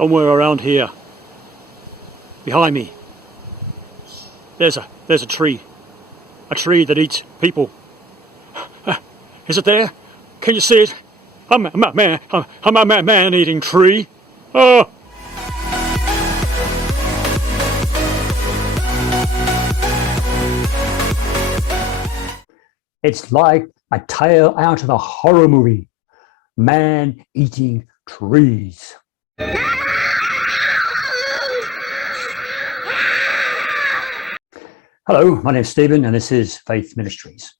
Somewhere around here. Behind me. There's a tree. A tree that eats people. Is it there? Can you see it? I'm a man-eating tree. Oh! It's like a tale out of a horror movie. Man-eating trees. Hello, my name is Stephen and this is Faith Ministries.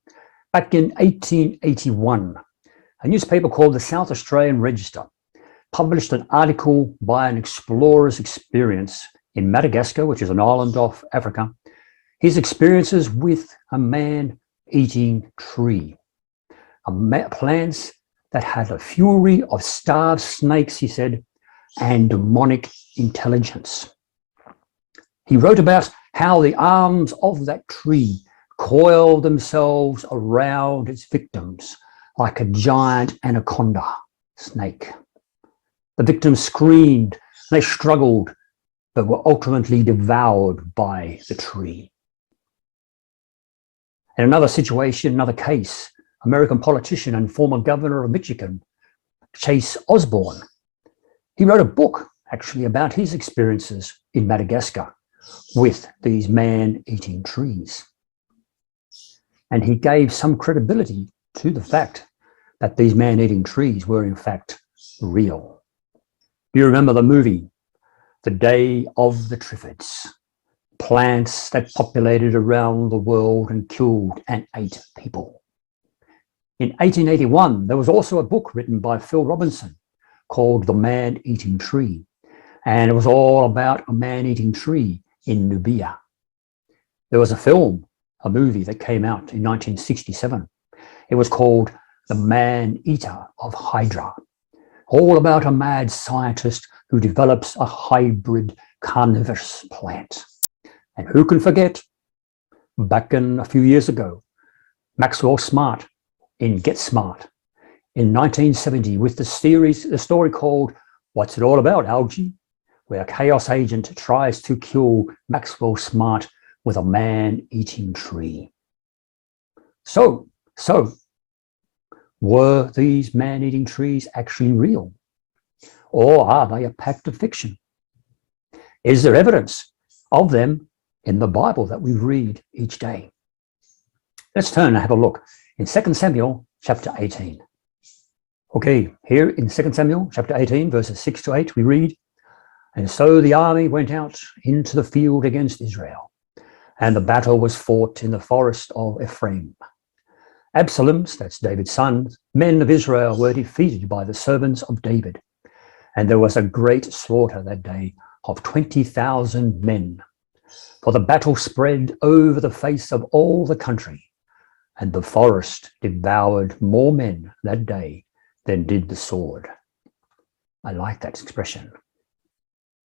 Back in 1881, a newspaper called the South Australian Register published an article by an explorer's experience in Madagascar, which is an island off Africa, his experiences with a man-eating tree, plants that had a fury of starved snakes, he said, and demonic intelligence. He wrote about how the arms of that tree coiled themselves around its victims like a giant anaconda snake. The victims screamed, they struggled, but were ultimately devoured by the tree. In another situation, another case, American politician and former governor of Michigan, Chase Osborne, he wrote a book actually about his experiences in Madagascar with these man-eating trees. And he gave some credibility to the fact that these man-eating trees were in fact real. Do you remember the movie, The Day of the Triffids? Plants that populated around the world and killed and ate people. In 1881, there was also a book written by Phil Robinson called The Man-Eating Tree. And it was all about a man-eating tree in Nubia. There was a film, a movie that came out in 1967. It was called The Man-Eater of Hydra, all about a mad scientist who develops a hybrid carnivorous plant. And who can forget, back in a few years ago, Maxwell Smart in Get Smart in 1970 with the story called What's It All About, Algae? Where a chaos agent tries to kill Maxwell Smart with a man-eating tree. So, were these man-eating trees actually real? Or are they a pact of fiction? Is there evidence of them in the Bible that we read each day? Let's turn and have a look in 2 Samuel chapter 18. Okay, here in 2 Samuel chapter 18, verses 6 to 8, we read, "And so the army went out into the field against Israel, and the battle was fought in the forest of Ephraim. Absalom's, that's David's son, men of Israel were defeated by the servants of David, and there was a great slaughter that day of 20,000 men. For the battle spread over the face of all the country, and the forest devoured more men that day than did the sword." I like that expression.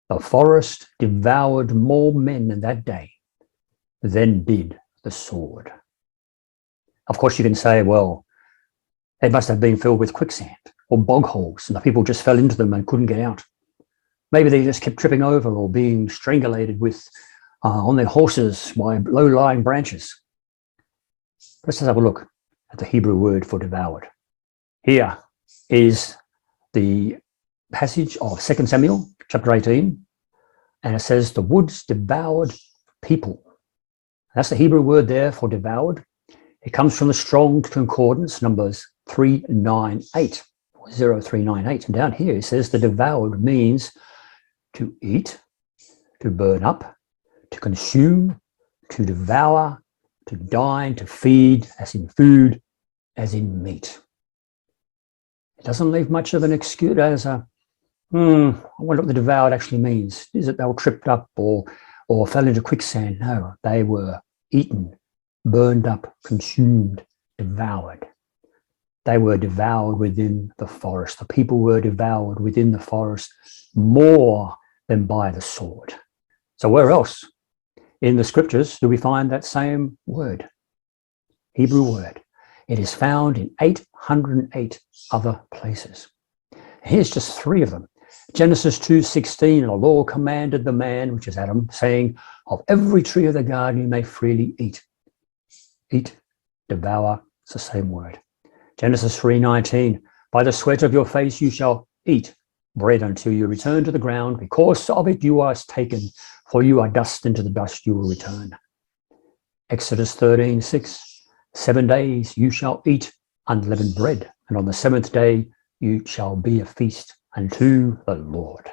The forest devoured more men that day than did the sword. Of course, you can say, well, they must have been filled with quicksand or bog holes, and the people just fell into them and couldn't get out. Maybe they just kept tripping over or being strangulated with on their horses by low-lying branches. Let's just have a look at the Hebrew word for devoured. Here is the passage of 2 Samuel chapter 18, and it says the woods devoured people. That's the Hebrew word there for devoured. It comes from the Strong's Concordance, numbers 398, or 0398. And down here it says the devoured means to eat, to burn up, to consume, to devour, to dine, to feed, as in food, as in meat. It doesn't leave much of an excuse as a, I wonder what the devoured actually means. Is it they were tripped up or fell into quicksand? No, they were eaten, burned up, consumed, devoured. They were devoured within the forest. The people were devoured within the forest more than by the sword. So where else in the scriptures do we find that same word, Hebrew word? It is found in 808 other places. Here's just 3 of them. Genesis 2:16, the Lord commanded the man, which is Adam, saying, of every tree of the garden you may freely eat. Eat, devour, it's the same word. Genesis 3:19, by the sweat of your face you shall eat bread until you return to the ground. Because of it you are taken, for you are dust, into the dust you will return. Exodus 13:6, 7 days you shall eat unleavened bread, and on the seventh day you shall be a feast unto the Lord.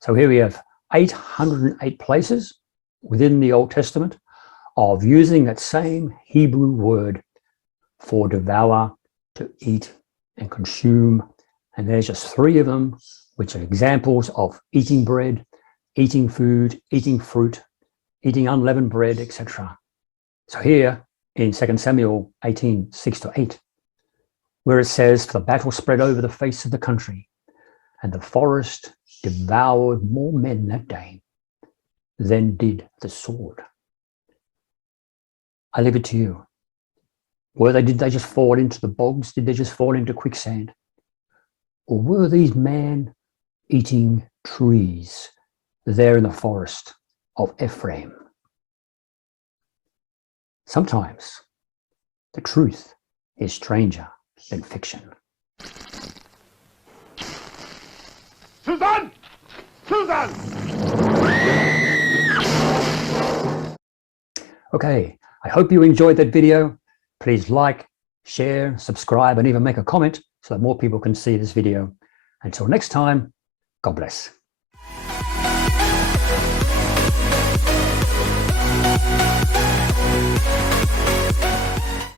So here we have 808 places within the Old Testament of using that same Hebrew word for devour, to eat and consume. And there's just 3 of them, which are examples of eating bread, eating food, eating fruit, eating unleavened bread, etc. So here in 2 Samuel 18:6-8, where it says, for the battle spread over the face of the country, and the forest devoured more men that day than did the sword. I leave it to you. Did they just fall into the bogs? Did they just fall into quicksand? Or were these man-eating trees there in the forest of Ephraim? Sometimes the truth is stranger than fiction. Susan! Susan! Okay, I hope you enjoyed that video. Please like, share, subscribe, and even make a comment so that more people can see this video. Until next time, God bless.